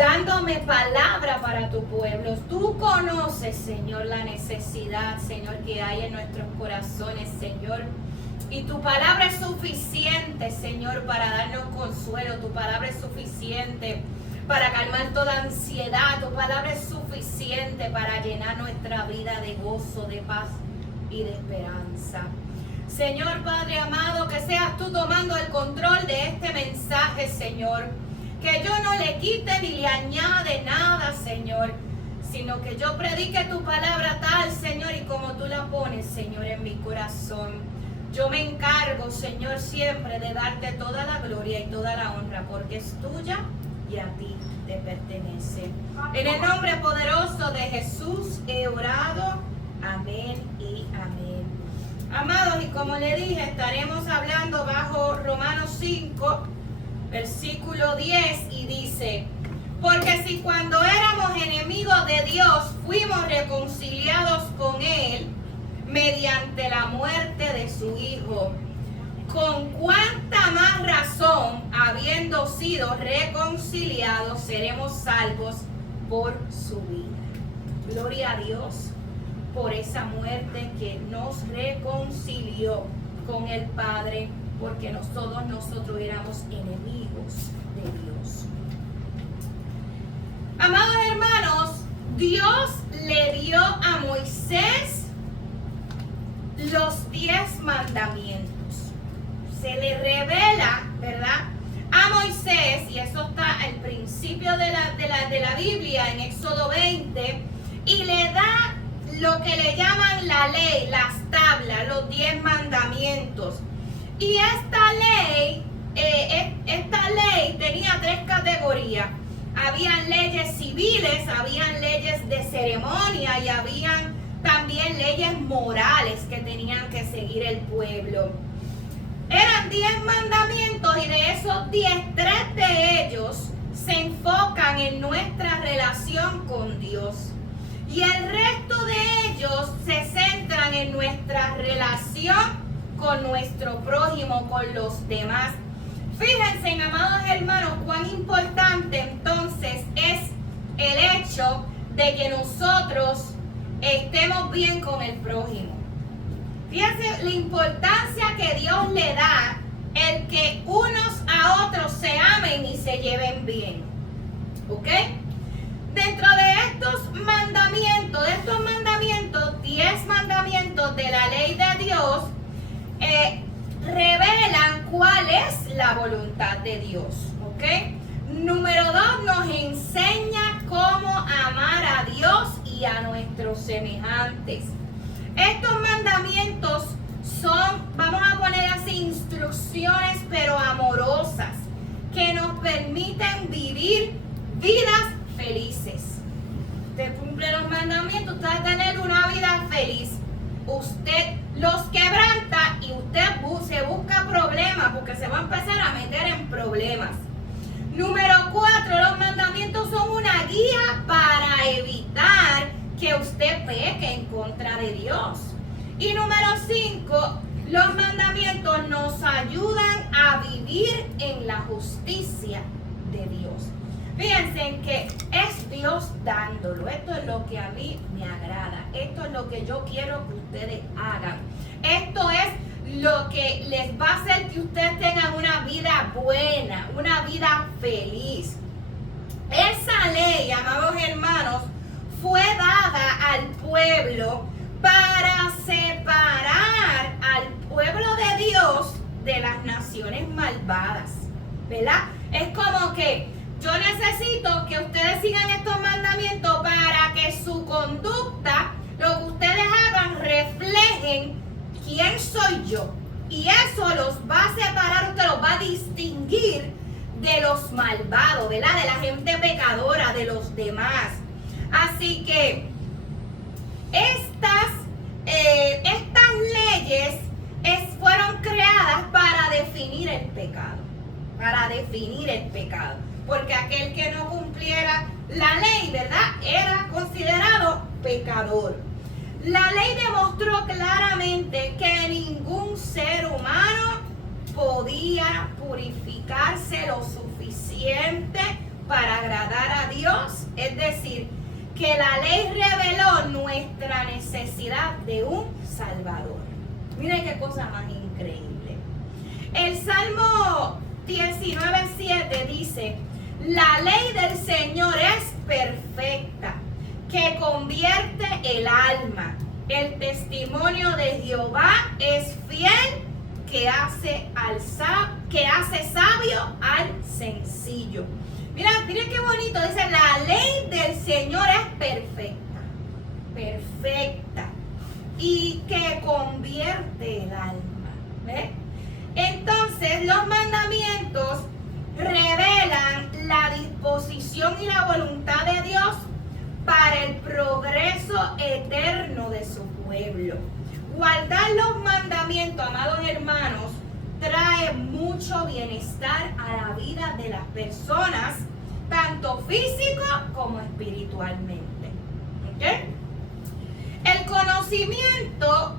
dándome palabra para tu pueblo. Tú conoces, Señor, la necesidad, Señor, que hay en nuestros corazones, Señor. Y tu palabra es suficiente, Señor, para darnos consuelo. Tu palabra es suficiente para calmar toda ansiedad. Tu palabra es suficiente para llenar nuestra vida de gozo, de paz y de esperanza. Señor Padre amado, que seas tú tomando el control de este mensaje, Señor. Que yo no le quite ni le añade nada, Señor, sino que yo predique tu palabra tal, Señor, y como tú la pones, Señor, en mi corazón. Yo me encargo, Señor, siempre de darte toda la gloria y toda la honra, porque es tuya y a ti te pertenece. En el nombre poderoso de Jesús he orado. Amén y amén. Amados, y como le dije, estaremos hablando bajo Romanos 5, versículo 10, y dice: porque si cuando éramos enemigos de Dios fuimos reconciliados con Él mediante la muerte de su Hijo, con cuánta más razón, habiendo sido reconciliados, seremos salvos por su vida. Gloria a Dios por esa muerte que nos reconcilió con el Padre, porque nosotros éramos enemigos de Dios. Amados hermanos, Dios le dio a Moisés los 10 mandamientos. Se le revela, ¿verdad?, a Moisés, y eso está al principio de la Biblia, en Éxodo 20, y le da lo que le llaman la ley, las tablas, los 10 mandamientos. Y esta ley tenía 3 categorías. Habían leyes civiles, habían leyes de ceremonia y habían también leyes morales que tenían que seguir el pueblo. Eran 10 mandamientos, y de esos 10, 3 de ellos se enfocan en nuestra relación con Dios. Y el resto de ellos se centran en nuestra relación con nuestro prójimo, con los demás. Fíjense, amados hermanos, cuán importante entonces es el hecho de que nosotros estemos bien con el prójimo. Fíjense la importancia que Dios le da el que unos a otros se amen y se lleven bien. ¿Ok? Dentro de estos mandamientos, 10 mandamientos de la ley de Dios, revelan cuál es la voluntad de Dios. ¿Ok? Número 2, nos enseña cómo amar a Dios y a nuestros semejantes. Estos mandamientos son, vamos a poner así, instrucciones pero amorosas, que nos permiten vivir vidas felices. Usted cumple los mandamientos, usted va a tener una vida feliz. Usted los quebranta y usted se busca problemas, porque se va a empezar a meter en problemas. Número 4, los mandamientos son una guía para evitar que usted peque en contra de Dios. Y número 5, los mandamientos nos ayudan a vivir en la justicia de Dios. Fíjense que es Dios dándolo. Esto es lo que a mí me agrada. Esto es lo que yo quiero que ustedes hagan. Esto es lo que les va a hacer que ustedes tengan una vida buena, una vida feliz. Esa ley, amados hermanos, fue dada al pueblo para separar al pueblo de Dios de las naciones malvadas, ¿verdad? Es como que yo necesito que ustedes sigan estos mandamientos para que su conducta, lo que ustedes hagan, reflejen quién soy yo. Y eso los va a separar, usted los va a distinguir de los malvados, ¿verdad? De la gente pecadora, de los demás. Así que estas leyes fueron creadas para definir el pecado. Para definir el pecado. Porque aquel que no cumpliera la ley, ¿verdad?, era considerado pecador. La ley demostró claramente que ningún ser humano podía purificarse lo suficiente para agradar a Dios que la ley reveló nuestra necesidad de un Salvador. Miren qué cosa más increíble. El Salmo 19:7 dice: la ley del Señor es perfecta, que convierte el alma. El testimonio de Jehová es fiel, que hace sabio al sencillo. Mira qué bonito. Dice: la ley del Señor es perfecta, perfecta, y que convierte el alma. ¿Ves? Entonces, los mandamientos revelan la disposición y la voluntad de Dios para el progreso eterno de su pueblo. Guardar los mandamientos, amados hermanos, trae mucho bienestar a la vida de las personas, tanto físico como espiritualmente. ¿Okay? El conocimiento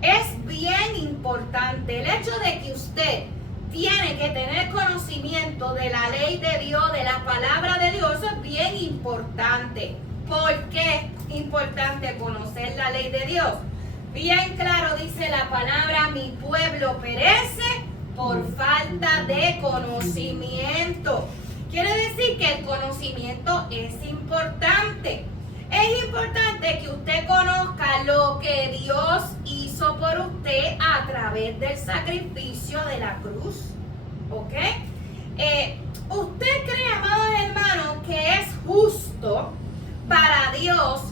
es bien importante. El hecho de que usted tiene que tener conocimiento de la ley de Dios, de la palabra de Dios, eso es bien importante. ¿Por qué es importante conocer la ley de Dios? Bien claro dice la palabra: mi pueblo perece por falta de conocimiento. Quiere decir que el conocimiento es importante. Es importante que usted conozca lo que Dios hizo por usted a través del sacrificio de la cruz. ¿Ok? ¿Usted cree, amados hermanos, que es justo para Dios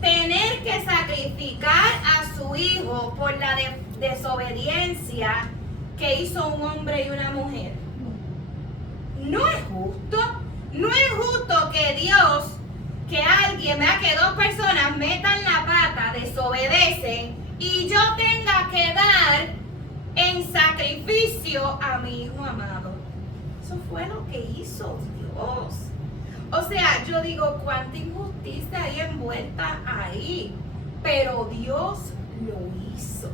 tener que sacrificar a su hijo por la desobediencia que hizo un hombre y una mujer? No es justo. No es justo que Dios, que alguien, vea, que dos personas metan la pata, desobedecen, y yo tenga que dar en sacrificio a mi hijo amado. Eso fue lo que hizo Dios. O sea, yo digo, cuánta injusticia hay envuelta ahí, pero Dios lo hizo.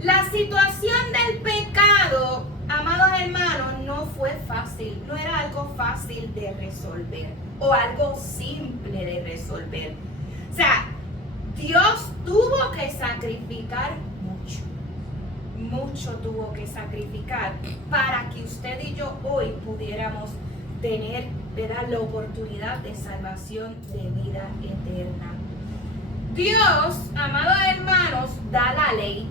La situación del pecado, amados hermanos, no fue fácil, no era algo fácil de resolver o algo simple de resolver. O sea, Dios tuvo que sacrificar mucho tuvo que sacrificar para que usted y yo hoy pudiéramos tener, ¿verdad?, la oportunidad de salvación, de vida eterna. Dios, amados hermanos, da la ley,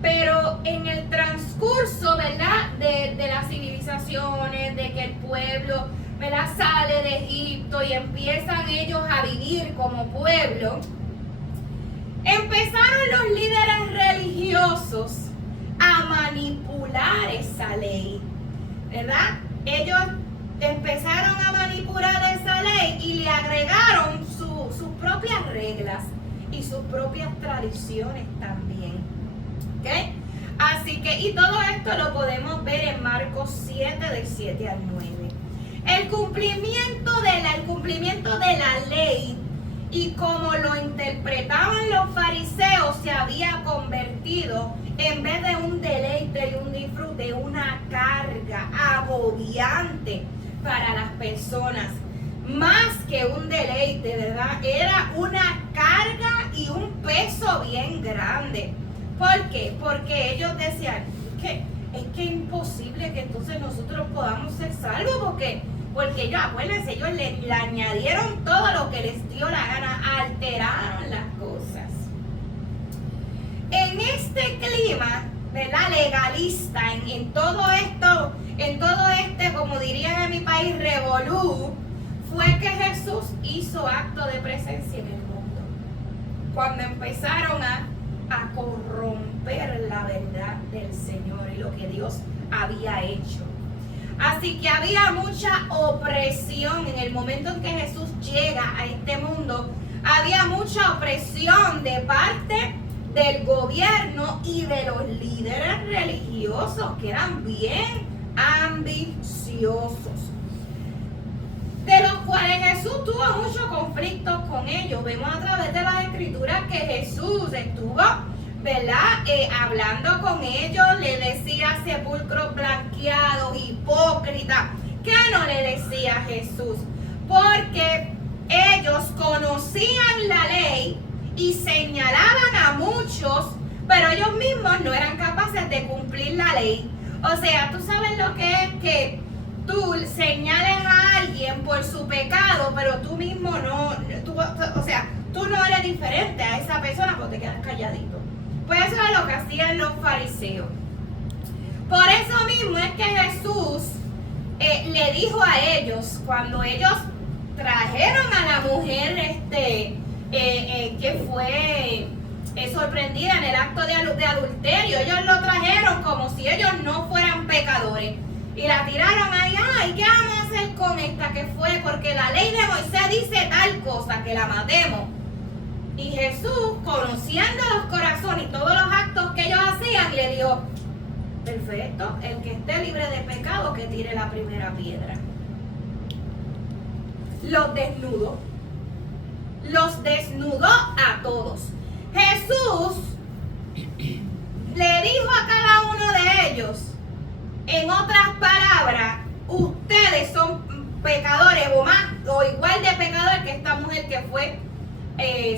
pero en el transcurso, ¿verdad?, de las civilizaciones, de que el pueblo, ¿verdad?, sale de Egipto y empiezan ellos a vivir como pueblo, empezaron los líderes religiosos a manipular esa ley, ¿verdad? Ellos empezaron a manipular esa ley y le agregaron sus propias reglas y sus propias tradiciones también. ¿Ok? Así que, y todo esto lo podemos ver en Marcos 7, del 7 al 9. El cumplimiento de la ley y como lo interpretaban los fariseos se había convertido, en vez de un deleite y un disfrute, una carga agobiante para las personas. Más que un deleite, ¿verdad? Era una carga y un peso bien grande. ¿Por qué? Porque ellos decían que es que es imposible que entonces nosotros podamos ser salvos, porque ellos, acuérdense, ellos le añadieron todo lo que les dio la gana, alteraron las cosas. En este clima, ¿verdad?, legalista, en todo esto, como dirían en mi país, revolú, fue que Jesús hizo acto de presencia en el mundo. Cuando empezaron a corromper la verdad del Señor y lo que Dios había hecho. Así que había mucha opresión en el momento en que Jesús llega a este mundo. Había mucha opresión de parte del gobierno y de los líderes religiosos, que eran bien ambiciosos, de los cuales Jesús tuvo muchos conflictos con ellos. Vemos a través de las escrituras que Jesús estuvo, ¿verdad?, hablando con ellos, le decía sepulcros blanqueados, hipócritas. ¿Qué no le decía Jesús? Porque ellos y señalaban a muchos, pero ellos mismos no eran capaces de cumplir la ley. O sea, tú sabes lo que es que tú señales a alguien por su pecado, pero tú mismo no, tú no eres diferente a esa persona porque te quedas calladito. Pues eso es lo que hacían los fariseos. Por eso mismo es que Jesús le dijo a ellos, cuando ellos trajeron a la mujer que fue sorprendida en el acto de adulterio, ellos lo trajeron como si ellos no fueran pecadores y la tiraron ahí. Ay, ¿qué vamos a hacer con esta que fue? Porque la ley de Moisés dice tal cosa, que la matemos. Y Jesús, conociendo los corazones y todos los actos que ellos hacían, le dijo: perfecto, el que esté libre de pecado que tire la primera piedra. Los desnudó a todos. Jesús le dijo a cada uno de ellos, en otras palabras, ustedes son pecadores o más o igual de pecadores que esta mujer que fue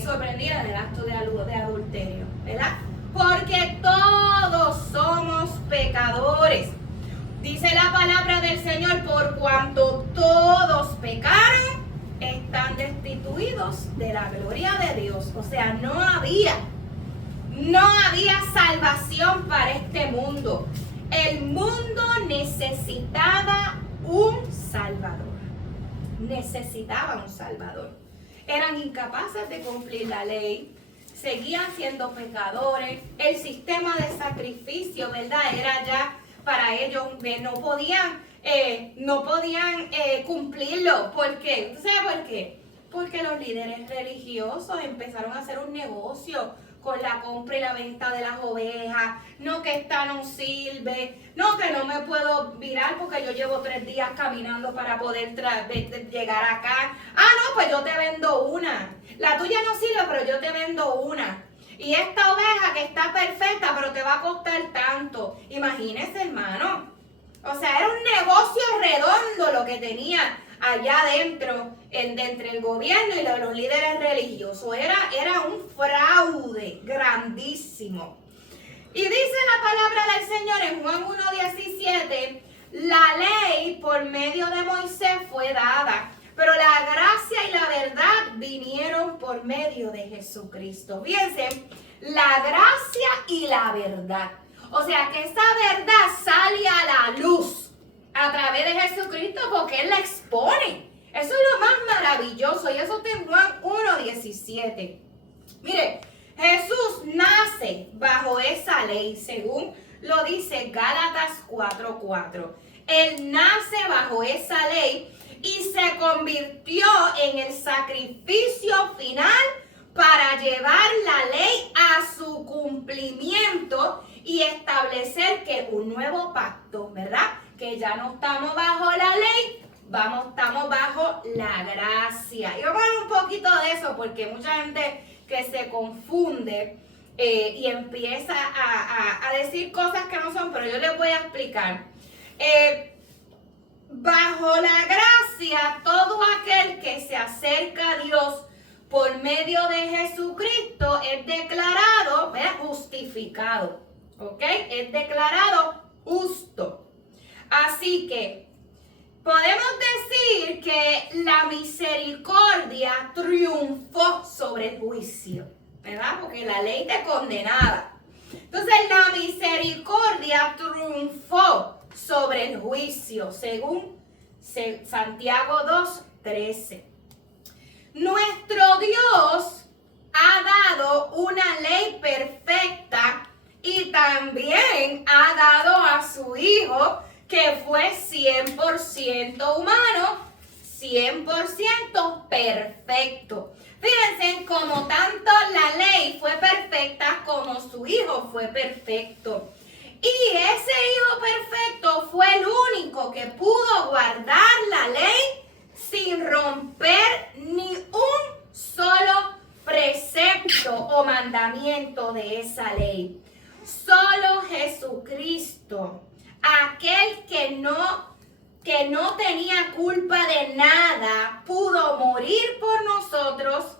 sorprendida en el acto de adulterio, ¿verdad? Porque todos somos pecadores. Dice la palabra del Señor: por cuanto todos pecaron, están destituidos de la gloria de Dios. O sea, no había salvación para este mundo. El mundo necesitaba un Salvador. Necesitaba un Salvador. Eran incapaces de cumplir la ley. Seguían siendo pecadores. El sistema de sacrificio, ¿verdad?, era ya para ellos, no podían cumplirlo. ¿Por qué? ¿Tú sabes por qué? Porque los líderes religiosos empezaron a hacer un negocio con la compra y la venta de las ovejas. No, que esta no sirve. No, que no me puedo virar porque yo llevo 3 días caminando para poder llegar acá. Ah, no, pues yo te vendo una. La tuya no sirve, pero yo te vendo una. Y esta oveja que está perfecta, pero te va a costar tanto. Imagínese, hermano. O sea, era un negocio redondo lo que tenía allá adentro, entre el gobierno y los líderes religiosos. Era un fraude grandísimo. Y dice la palabra del Señor en Juan 1:17, la ley por medio de Moisés fue dada, pero la gracia y la verdad vinieron por medio de Jesucristo. Fíjense, la gracia y la verdad. O sea que esa verdad sale a la luz a través de Jesucristo porque Él la expone. Eso es lo más maravilloso y eso está en Juan 1:17. Mire, Jesús nace bajo esa ley, según lo dice Gálatas 4:4. Él nace bajo esa ley y se convirtió en el sacrificio final para llevar la ley a su cumplimiento y establecer que un nuevo pacto, ¿verdad? Que ya no estamos bajo la ley, estamos bajo la gracia. Y vamos a ver un poquito de eso porque mucha gente que se confunde y empieza a decir cosas que no son, pero yo les voy a explicar. Bajo la gracia, todo aquel que se acerca a Dios por medio de Jesucristo es declarado, ¿verdad?, justificado, ¿ok? Es declarado justo. Así que podemos decir que la misericordia triunfó sobre el juicio, ¿verdad? Porque la ley te condenaba. Entonces la misericordia triunfó sobre el juicio, según Santiago 2:13. Nuestro Dios ha dado una ley perfecta y también ha dado a su Hijo, que fue 100% humano, 100% perfecto. Fíjense, como tanto la ley fue perfecta como su Hijo fue perfecto. Y ese Hijo perfecto fue el único que pudo guardar la ley sin romper ni un solo precepto o mandamiento de esa ley. Solo Jesucristo, aquel que no tenía culpa de nada, pudo morir por nosotros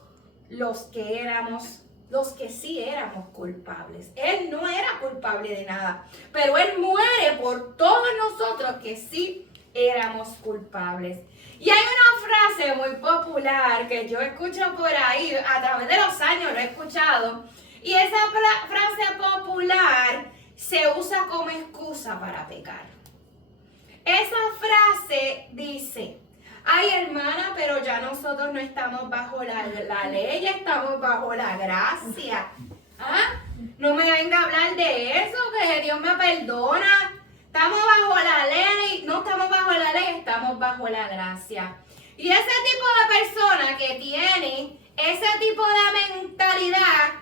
los que éramos los que sí éramos culpables. Él no era culpable de nada, pero Él muere por todos nosotros que sí éramos culpables. Y hay una frase muy popular que yo escucho por ahí, a través de los años lo he escuchado, y esa frase popular se usa como excusa para pecar. Esa frase dice: ay, hermana, pero ya nosotros no estamos bajo la ley, estamos bajo la gracia. ¿Ah? No me venga a hablar de eso, que Dios me perdona. Estamos bajo la ley, no estamos bajo la ley, estamos bajo la gracia. Y ese tipo de persona que tiene ese tipo de mentalidad,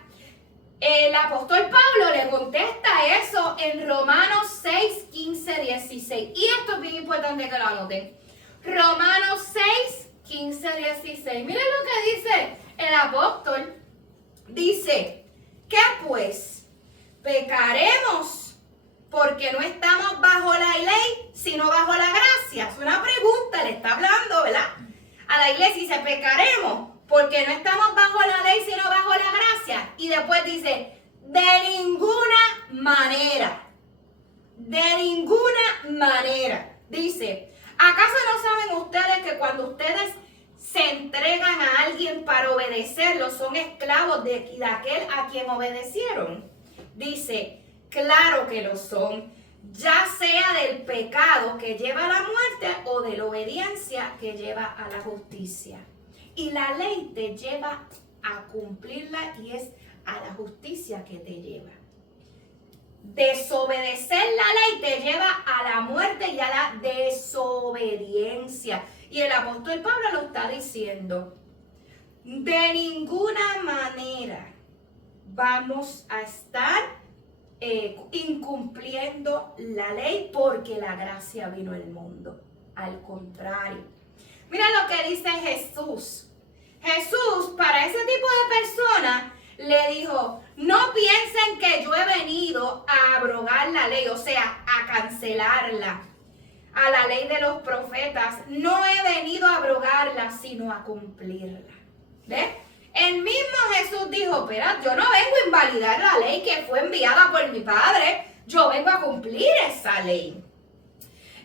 el apóstol Pablo le contesta eso en Romanos 6, 15, 16. Y esto es bien importante que lo anoten. Romanos 6, 15, 16. Miren lo que dice el apóstol. Dice, ¿qué pues? ¿Pecaremos porque no estamos bajo la ley, sino bajo la gracia? Es una pregunta, le está hablando, ¿verdad? A la iglesia dice, ¿pecaremos porque no estamos bajo la ley, sino bajo la gracia? Y después dice, de ninguna manera. De ninguna manera. Dice, ¿acaso no saben ustedes que cuando ustedes se entregan a alguien para obedecerlo, son esclavos de aquel a quien obedecieron? Dice, claro que lo son, ya sea del pecado que lleva a la muerte o de la obediencia que lleva a la justicia. Y la ley te lleva a cumplirla y es a la justicia que te lleva. Desobedecer la ley te lleva a la muerte y a la desobediencia. Y el apóstol Pablo lo está diciendo. De ninguna manera vamos a estar incumpliendo la ley porque la gracia vino al mundo. Al contrario. Mira lo que dice Jesús. Jesús, para ese tipo de personas, le dijo, no piensen que yo he venido a abrogar la ley, o sea, a cancelarla, a la ley de los profetas. No he venido a abrogarla, sino a cumplirla. ¿Ves? El mismo Jesús dijo, espera, yo no vengo a invalidar la ley que fue enviada por mi Padre, yo vengo a cumplir esa ley.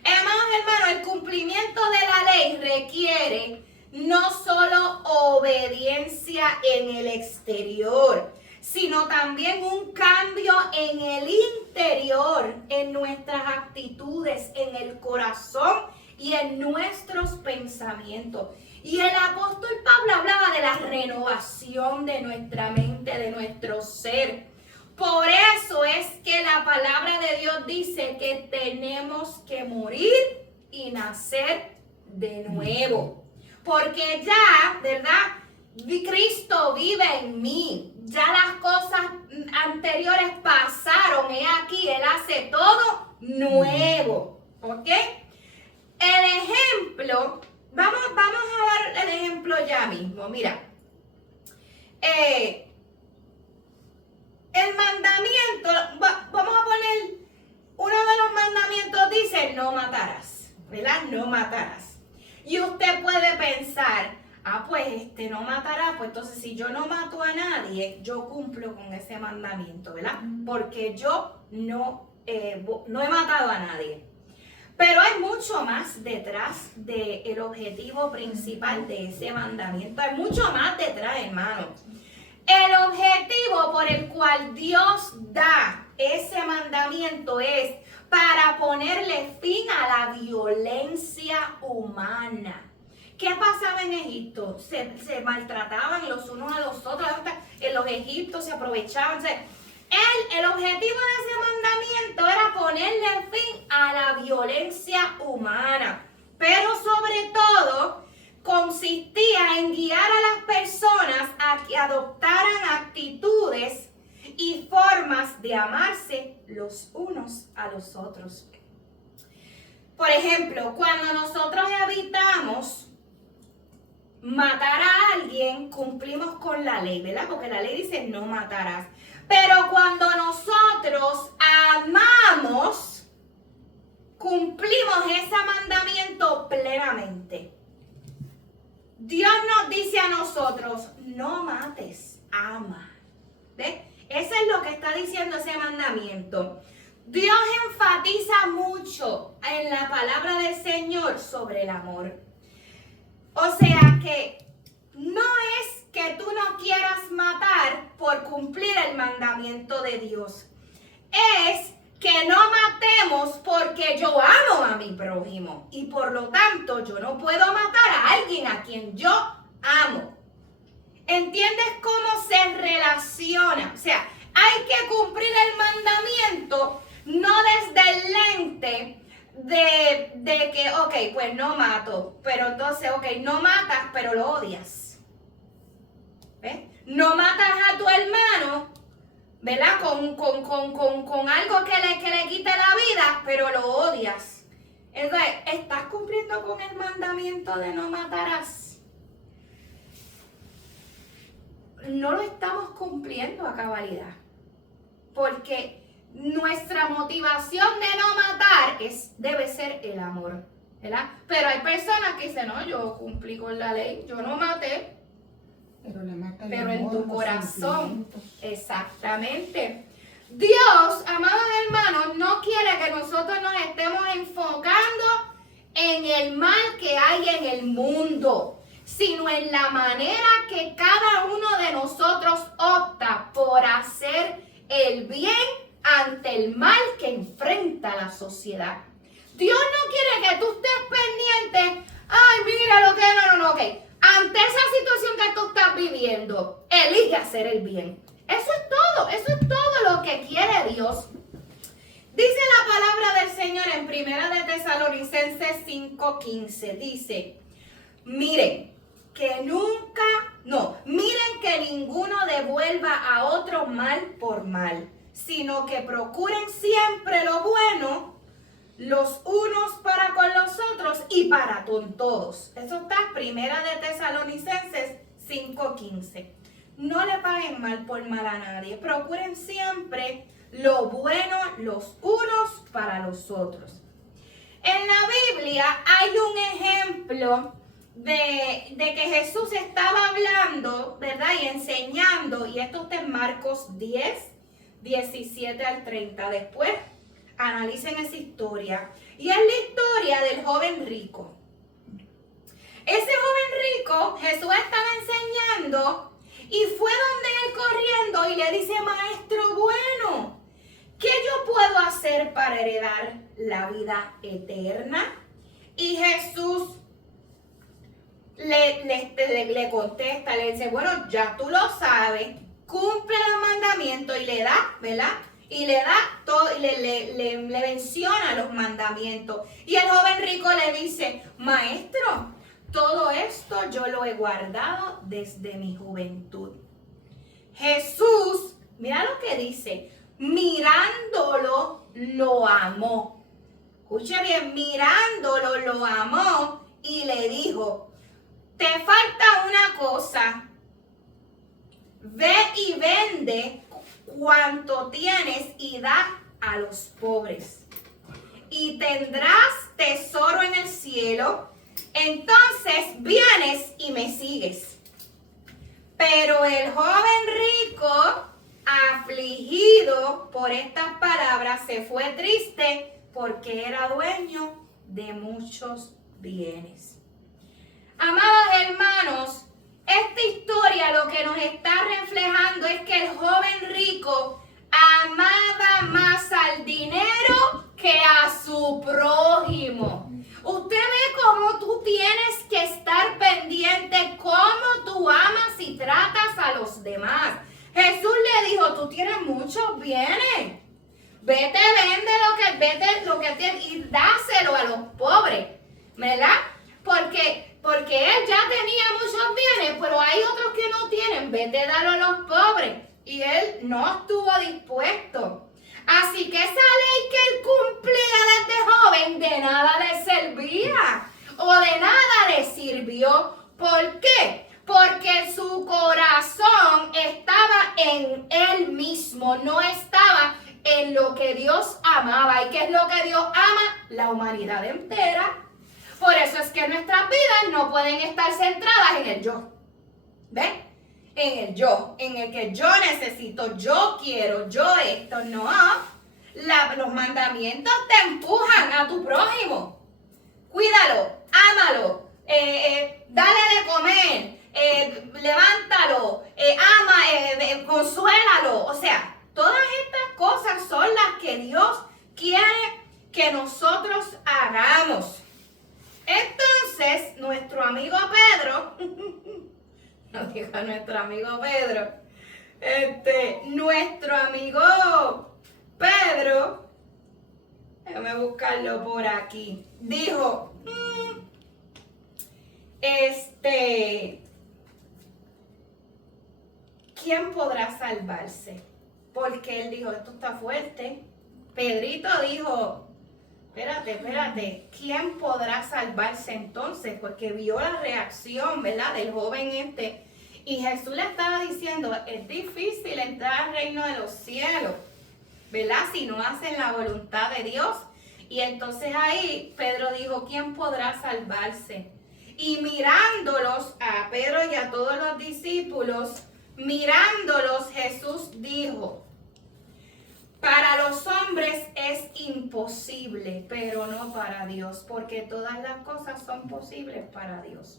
Hermanos, el cumplimiento de la ley requiere no solo obediencia en el exterior, sino también un cambio en el interior, en nuestras actitudes, en el corazón y en nuestros pensamientos. Y el apóstol Pablo hablaba de la renovación de nuestra mente, de nuestro ser. Por eso es que la palabra de Dios dice que tenemos que morir y nacer de nuevo. Porque ya, ¿verdad? Cristo vive en mí. Ya las cosas anteriores pasaron. He aquí, Él hace todo nuevo. ¿Ok? El ejemplo, vamos a dar el ejemplo ya mismo. Mira. El mandamiento, vamos a poner, uno de los mandamientos dice, no matarás. ¿Verdad? No matarás. Y usted puede pensar, pues no matará, pues entonces si yo no mato a nadie, yo cumplo con ese mandamiento, ¿verdad? Porque yo no he matado a nadie. Pero hay mucho más detrás del objetivo principal de ese mandamiento. Hay mucho más detrás, hermano. El objetivo por el cual Dios da ese mandamiento es para ponerle fin a la violencia humana. ¿Qué pasaba en Egipto? Se maltrataban los unos a los otros. Los egipcios se aprovechaban. El objetivo de ese mandamiento era ponerle fin a la violencia humana. Pero sobre todo, consistía en guiar a las personas a que adoptaran actitudes y formas de amarse los unos a los otros. Por ejemplo, cuando nosotros evitamos matar a alguien, cumplimos con la ley, ¿verdad? Porque la ley dice no matarás. Pero cuando nosotros amamos, cumplimos ese mandamiento plenamente. Dios nos dice a nosotros, no mates, ama. ¿Ves? Eso es lo que está diciendo ese mandamiento. Dios enfatiza mucho en la palabra del Señor sobre el amor. O sea que no es que tú no quieras matar por cumplir el mandamiento de Dios. Es que no matemos porque yo amo a mi prójimo y por lo tanto yo no puedo matar a alguien a quien yo amo. ¿Entiendes cómo se relaciona? O sea, hay que cumplir el mandamiento no desde el lente de que, ok, pues no mato, pero entonces, ok, no matas, pero lo odias. ¿Ves? No matas a tu hermano, ¿verdad? Con algo que le quite la vida, pero lo odias. Entonces, ¿estás cumpliendo con el mandamiento de no matarás? No lo estamos cumpliendo a cabalidad. Porque nuestra motivación de no matar debe ser el amor, ¿verdad? Pero hay personas que dicen, no, yo cumplí con la ley, yo no maté. Pero en tu corazón, exactamente. Dios, amados hermanos, no quiere que nosotros nos estemos enfocando en el mal que hay en el mundo, sino en la manera que cada uno de nosotros opta por hacer el bien ante el mal que enfrenta la sociedad. Dios no quiere que tú estés pendiente, ay, mira lo que no, ok. Ante esa situación que tú estás viviendo, elige hacer el bien. Eso es todo lo que quiere Dios. Dice la palabra del Señor en 1 de Tesalonicenses 5:15, dice, miren que ninguno devuelva a otro mal por mal, sino que procuren siempre lo bueno, los unos para con los otros y para con todos. Eso está en 1 de Tesalonicenses 5:15. No le paguen mal por mal a nadie. Procuren siempre lo bueno los unos para los otros. En la Biblia hay un ejemplo de que Jesús estaba hablando, ¿verdad? Y enseñando, y esto está en Marcos 10, 17 al 30. Después analicen esa historia. Y es la historia del joven rico. Ese joven rico, Jesús estaba enseñando y fue donde él corriendo y le dice, maestro bueno, ¿qué yo puedo hacer para heredar la vida eterna? Y Jesús le contesta, le dice, bueno, ya tú lo sabes, cumple los mandamientos y le da, ¿verdad? Y le da todo, le menciona los mandamientos. Y el joven rico le dice, maestro, todo esto yo lo he guardado desde mi juventud. Jesús, mira lo que dice, mirándolo lo amó. Escuche bien, mirándolo lo amó y le dijo, te falta una cosa, ve y vende cuanto tienes y da a los pobres y tendrás tesoro en el cielo, entonces vienes y me sigues. Pero el joven rico, afligido por estas palabras, se fue triste porque era dueño de muchos bienes. Amados hermanos, esta historia lo que nos está reflejando es que el joven rico amaba más al dinero que a su prójimo. Usted ve cómo tú tienes que estar pendiente, cómo tú amas y tratas a los demás. Jesús le dijo, tú tienes muchos bienes. Vete, vende lo que tienes y dáselo a los pobres, ¿verdad? Porque él ya tenía muchos bienes, pero hay otros que no tienen. Vete, dalo a los pobres. Y él no estuvo dispuesto. Así que esa ley que él cumplía desde joven de nada le servía o de nada le sirvió. ¿Por qué? Porque su corazón estaba en él mismo, no estaba en lo que Dios amaba. ¿Y qué es lo que Dios ama? La humanidad entera. Por eso es que nuestras vidas no pueden estar centradas en el yo. ¿Ven? en el yo, en el que yo necesito, yo quiero, yo esto, no. Los mandamientos te empujan a tu prójimo. Cuídalo, ámalo, dale de comer, levántalo, consuélalo. O sea, todas estas cosas son las que Dios quiere que nosotros hagamos. Entonces, nuestro amigo Pedro, nos dijo nuestro amigo Pedro, nuestro amigo Pedro, déjame buscarlo por aquí, dijo, ¿quién podrá salvarse? Porque él dijo, esto está fuerte. Pedrito dijo, espérate, ¿quién podrá salvarse entonces? Porque vio la reacción, ¿verdad?, del joven y Jesús le estaba diciendo, es difícil entrar al reino de los cielos, ¿verdad?, si no hacen la voluntad de Dios. Y entonces ahí Pedro dijo, ¿quién podrá salvarse? Y mirándolos a Pedro y a todos los discípulos, mirándolos, Jesús dijo, para los hombres es imposible, pero no para Dios, porque todas las cosas son posibles para Dios.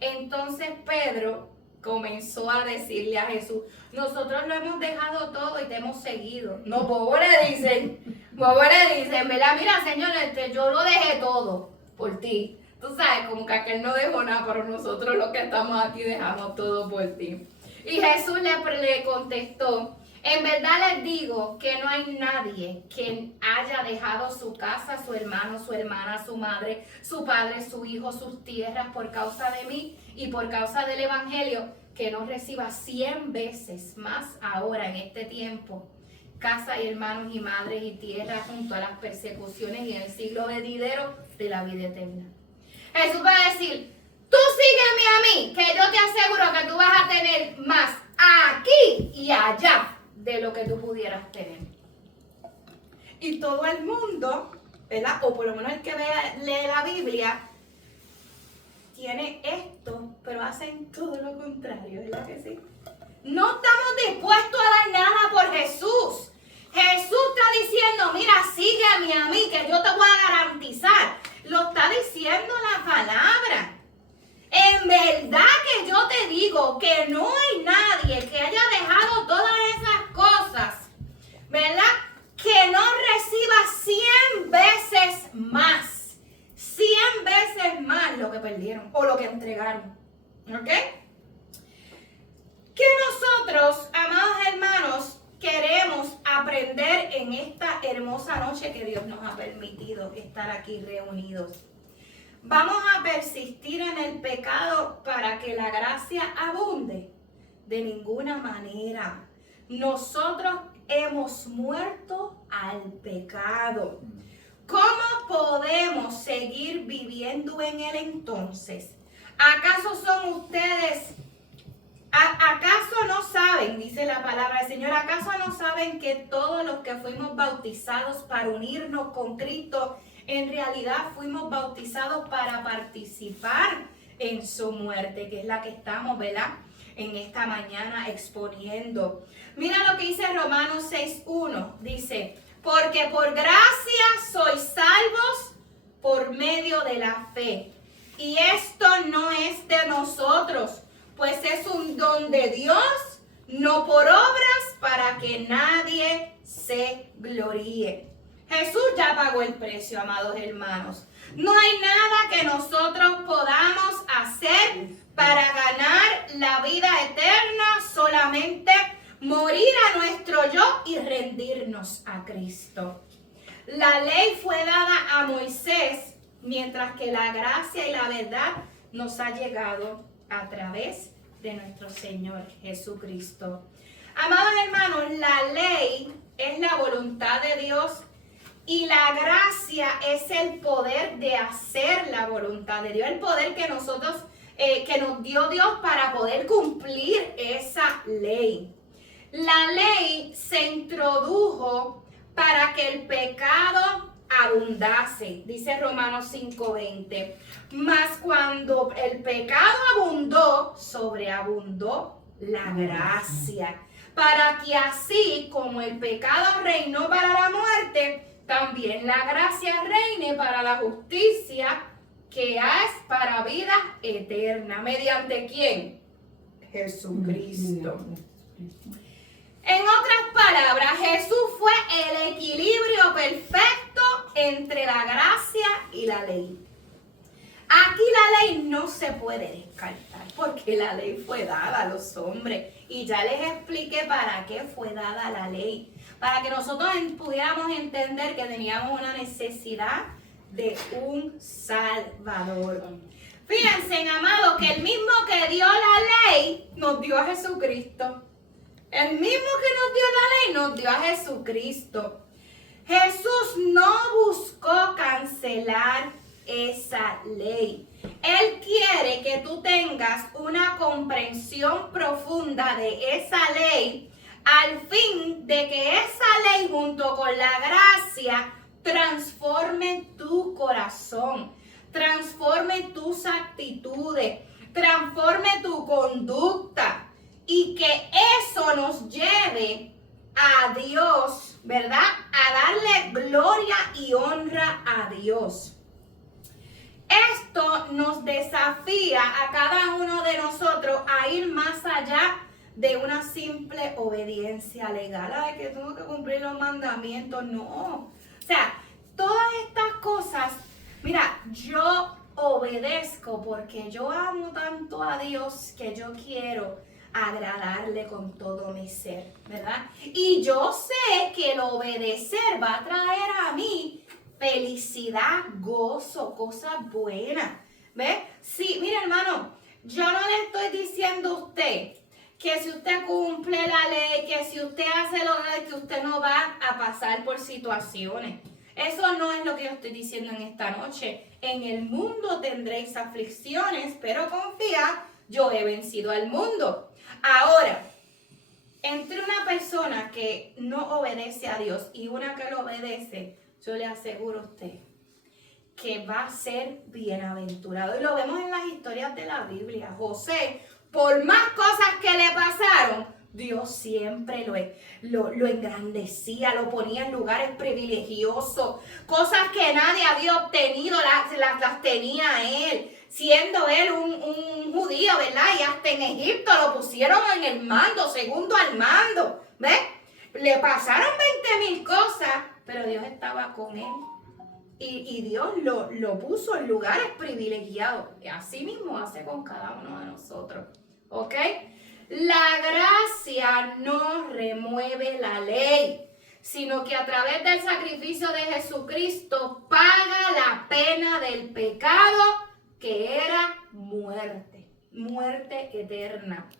Entonces Pedro comenzó a decirle a Jesús, nosotros lo hemos dejado todo y te hemos seguido. No, pobre dicen, ¿verdad? Mira, Señor, yo lo dejé todo por ti. Tú sabes, como que aquel no dejó nada, pero nosotros los que estamos aquí dejamos todo por ti. Y Jesús le contestó, en verdad les digo que no hay nadie que haya dejado su casa, su hermano, su hermana, su madre, su padre, su hijo, sus tierras por causa de mí y por causa del evangelio, que no reciba 100 veces más ahora en este tiempo, casa y hermanos y madres y tierras junto a las persecuciones y en el siglo venidero de la vida eterna. Jesús va a decir, tú sígueme a mí, que yo te aseguro que tú vas a tener más aquí y allá de lo que tú pudieras tener. Y todo el mundo, ¿verdad?, o por lo menos el que lee la Biblia, tiene esto, pero hacen todo lo contrario, ¿verdad que sí? No estamos dispuestos a dar nada por Jesús. Jesús está diciendo, mira, sígueme a mí, que yo te voy a garantizar. Lo está diciendo la palabra. En verdad que yo te digo que no hay nadie que haya dejado todas esas cosas, ¿verdad?, que no reciba 100 veces más. 100 veces más lo que perdieron o lo que entregaron. ¿Ok? Que nosotros, amados hermanos, queremos aprender en esta hermosa noche que Dios nos ha permitido estar aquí reunidos. ¿Vamos a persistir en el pecado para que la gracia abunde? De ninguna manera. Nosotros hemos muerto al pecado. ¿Cómo podemos seguir viviendo en él entonces? ¿Acaso son ustedes, acaso no saben, dice la palabra del Señor, acaso no saben que todos los que fuimos bautizados para unirnos con Cristo, en realidad fuimos bautizados para participar en su muerte, que es la que estamos, ¿verdad?, en esta mañana exponiendo. Mira lo que dice Romanos 6:1, dice, porque por gracia sois salvos por medio de la fe. Y esto no es de nosotros, pues es un don de Dios, no por obras, para que nadie se gloríe. Jesús ya pagó el precio, amados hermanos. No hay nada que nosotros podamos hacer para ganar la vida eterna, solamente morir a nuestro yo y rendirnos a Cristo. La ley fue dada a Moisés, mientras que la gracia y la verdad nos ha llegado a través de nuestro Señor Jesucristo. Amados hermanos, la ley es la voluntad de Dios y la gracia es el poder de hacer la voluntad de Dios, el poder que nosotros, que nos dio Dios para poder cumplir esa ley. La ley se introdujo para que el pecado abundase, dice Romanos 5:20. Mas cuando el pecado abundó, sobreabundó la gracia, para que así como el pecado reinó para la muerte, también la gracia reine para la justicia, que es para vida eterna. ¿Mediante quién? Jesucristo. En otras palabras, Jesús fue el equilibrio perfecto entre la gracia y la ley. Aquí la ley no se puede descartar porque la ley fue dada a los hombres. Y ya les expliqué para qué fue dada la ley. Para que nosotros pudiéramos entender que teníamos una necesidad de un Salvador. Fíjense, amados, que el mismo que dio la ley nos dio a Jesucristo. El mismo que nos dio la ley nos dio a Jesucristo. Jesús no buscó cancelar esa ley. Él quiere que tú tengas una comprensión profunda de esa ley, al fin de que esa ley junto con la gracia transforme tu corazón, transforme tus actitudes, transforme tu conducta y que eso nos lleve a Dios, ¿verdad? A darle gloria y honra a Dios. Esto nos desafía a cada uno de nosotros a ir más allá de una simple obediencia legal. Ay, que tengo que cumplir los mandamientos. No. O sea, todas estas cosas, mira, yo obedezco porque yo amo tanto a Dios que yo quiero agradarle con todo mi ser, ¿verdad? Y yo sé que el obedecer va a traer a mí felicidad, gozo, cosas buenas. ¿Ves? Sí, mire, hermano, yo no le estoy diciendo a usted que si usted cumple la ley, que si usted hace lo que usted no va a pasar por situaciones. Eso no es lo que yo estoy diciendo en esta noche. En el mundo tendréis aflicciones, pero confía, yo he vencido al mundo. Ahora, entre una persona que no obedece a Dios y una que lo obedece, yo le aseguro a usted que va a ser bienaventurado. Y lo vemos en las historias de la Biblia. José, por más cosas que le pasaron, Dios siempre lo engrandecía, lo ponía en lugares privilegiosos. Cosas que nadie había obtenido, las tenía él. Siendo él un judío, ¿verdad? Y hasta en Egipto lo pusieron en el mando, segundo al mando. ¿Ves? Le pasaron 20,000 cosas, pero Dios estaba con él. Y Dios lo puso en lugares privilegiados. Y así mismo hace con cada uno de nosotros. ¿Ok? La gracia no remueve la ley, sino que a través del sacrificio de Jesucristo paga la pena del pecado, que era muerte, muerte eterna.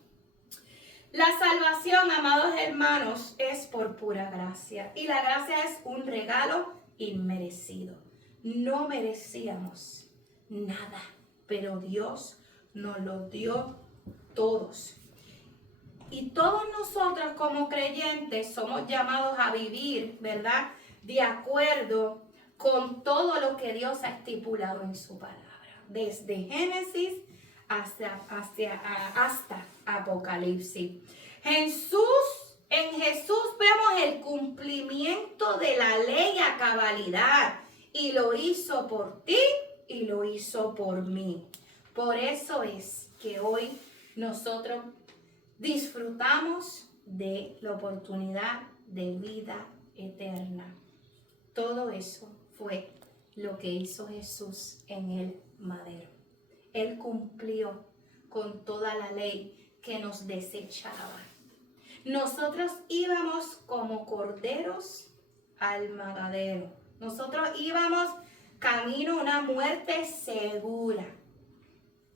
La salvación, amados hermanos, es por pura gracia. Y la gracia es un regalo inmerecido. No merecíamos nada, pero Dios nos lo dio todos. Y todos nosotros como creyentes somos llamados a vivir, ¿verdad? De acuerdo con todo lo que Dios ha estipulado en su palabra. Desde Génesis hasta Apocalipsis. En Jesús vemos el cumplimiento de la ley a cabalidad. Y lo hizo por ti y lo hizo por mí. Por eso es que hoy nosotros disfrutamos de la oportunidad de vida eterna. Todo eso fue lo que hizo Jesús en el madero. Él cumplió con toda la ley que nos desechaba. Nosotros íbamos como corderos al matadero. Nosotros íbamos camino a una muerte segura.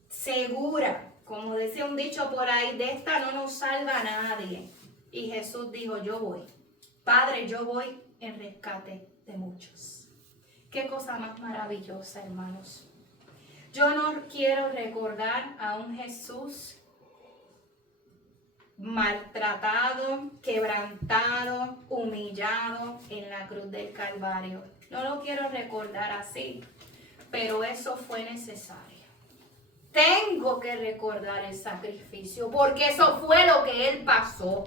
Segura. Como decía un dicho por ahí, de esta no nos salva nadie. Y Jesús dijo, yo voy. Padre, yo voy en rescate de muchos. Qué cosa más maravillosa, hermanos. Yo no quiero recordar a un Jesús maltratado, quebrantado, humillado en la cruz del Calvario. No lo quiero recordar así, pero eso fue necesario. tengo que recordar el sacrificio, porque eso fue lo que Él pasó.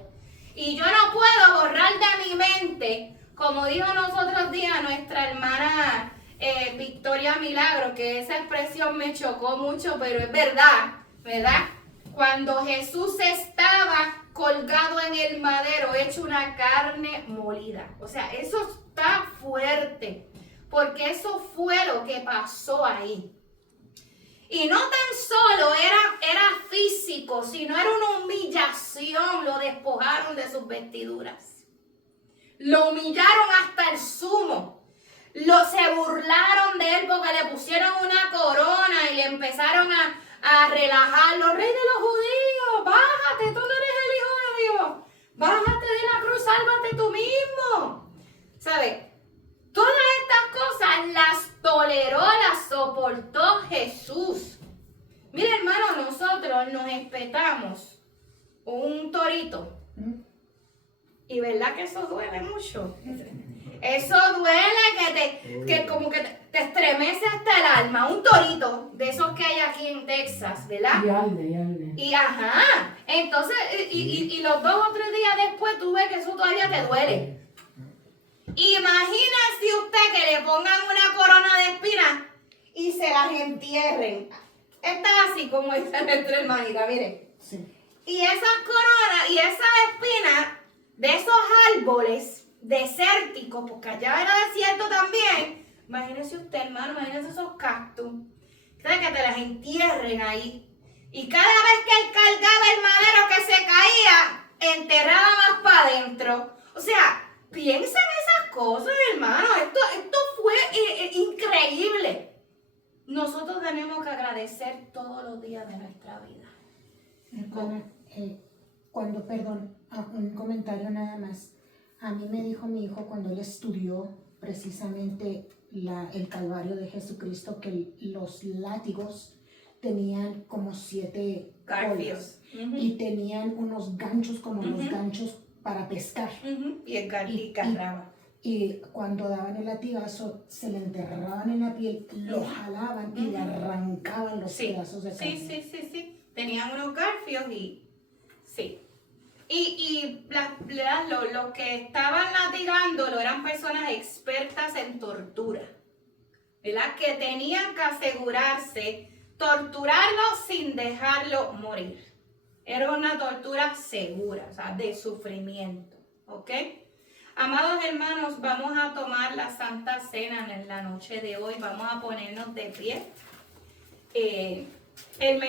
Y yo no puedo borrar de mi mente, como dijo nosotros días nuestra hermana Victoria Milagro, que esa expresión me chocó mucho, pero es verdad, ¿verdad? Cuando Jesús estaba colgado en el madero, hecho una carne molida. O sea, eso está fuerte, porque eso fue lo que pasó ahí. Y no tan solo era físico, sino era una humillación. Lo despojaron de sus vestiduras. Lo humillaron hasta el sumo. Se burlaron de él porque le pusieron una corona y le empezaron a relajarlo. Rey de los judíos, bájate, tú no eres el Hijo de Dios. Bájate de la cruz, sálvate tú mismo. ¿Sabes? Todas estas cosas las toleró, las soportó Jesús. Mira, hermano, nosotros nos espetamos un torito. Y verdad que eso duele mucho. Eso duele que como que te estremece hasta el alma. Un torito de esos que hay aquí en Texas, ¿verdad? Y arde. Y ajá. Entonces, y los 2 o 3 días después tú ves que eso todavía te duele. Imagínese usted que le pongan una corona de espinas y se las entierren. Está así como dice nuestra hermanita, mire. Sí. Y esas coronas y esas espinas de esos árboles desérticos, porque allá era desierto también. Imagínese usted, hermano, imagínese esos cactus. ¿Sabes? Que te las entierren ahí. Y cada vez que él cargaba el madero que se caía, enterraba más para adentro. O sea, piensa en esas cosas, hermano. Esto fue increíble. Nosotros tenemos que agradecer todos los días de nuestra vida. Hermana, un comentario nada más. A mí me dijo mi hijo cuando él estudió precisamente el Calvario de Jesucristo que los látigos tenían como 7 Garfios. colas y tenían unos ganchos como los ganchos para pescar. Y el carraba. Y cuando daban el latigazo, se le enterraban en la piel, lo jalaban y le arrancaban los pedazos de carne. Sí. Tenían unos garfios y sí. Y los que estaban latigándolo eran personas expertas en tortura, ¿verdad? Que tenían que asegurarse, torturarlo sin dejarlo morir. Era una tortura segura, o sea, de sufrimiento, ¿ok? Amados hermanos, vamos a tomar la Santa Cena en la noche de hoy. Vamos a ponernos de pie. El